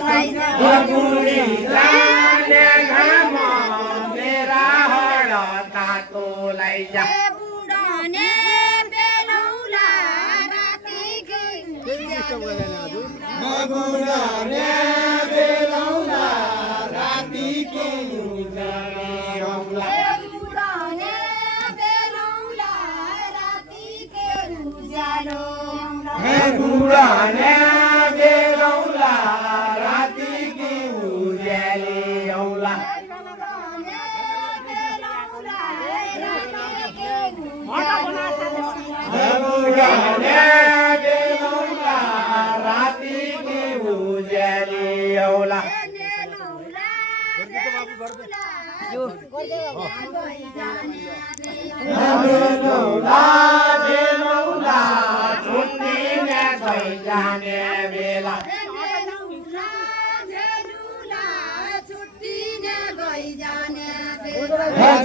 बगुडी जाने घाम मेरा हड तातो लैजा बुढाने बेलौला रातिकै बगुडाने बेलौला रातिकै उजाले औला बुढाने बेलौला रातिकै उज्यालो बुढाने बेलौला रातिकै उज्याले औला बुढाने बेलौला रातिकै उज्याले औला बेलौला बेलौला छुट्टिने जाने बेला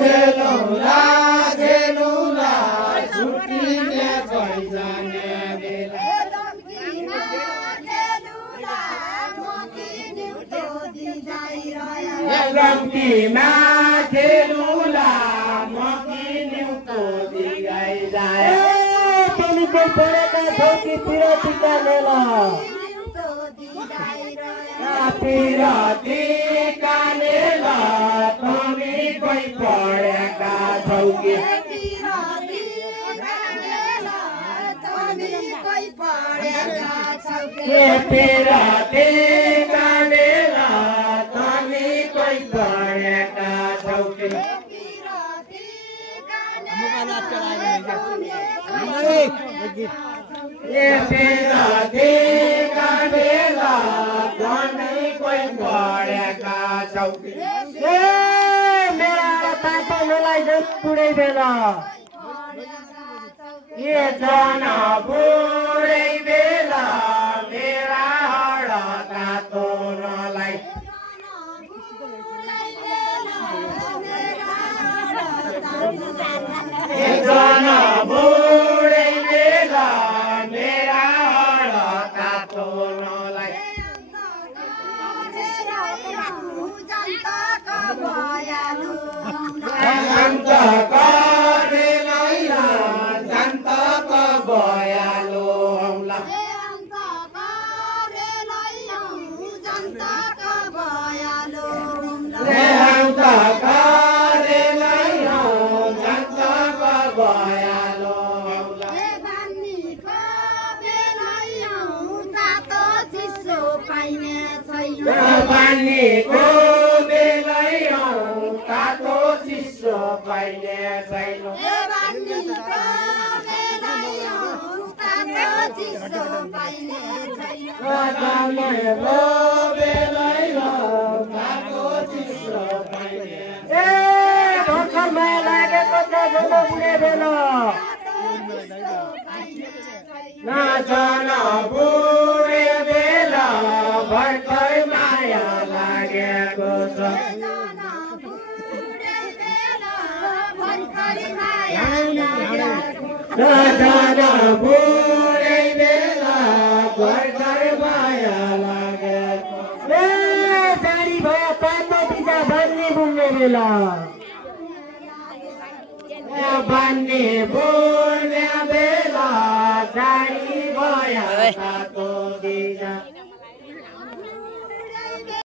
बेलौला बेलौला छुट्टिने जाने बेला लम्कीमा खेलुला मकी न्युतो दिगाइ जाए टेलिफोन परेका छोकी पिरातीका लेला पिरातीका लेला तमी कोही पढेका छौ कि पिरातीका लेला तमी कोही पढेका छौ कि पिरातीका लेला तमी कोही पढेका छौ कि मेरा तातो नलाइजन पुरै बेला ये जाना पुरै बेला मेरा हड तातो नलाई ये जाना पुरै बेला मेरा हड तातो नलाई जनताका बेलैला जनताका बयालो औला जनताका बेलैला जनताका बयालो औला पानीको बेलैला तातो चिसो पाइने छैन लागेको छ बुढे बेला नाचन बुढे बेला भर्खर माया लागेको छ नाचन बुढे बेला भर्खर माया लागेको जारी भयो तातो पिजा भन्ने बुझ्ने बेला भन्ने बुझ्ने बेला जारी भयो तातो पिजा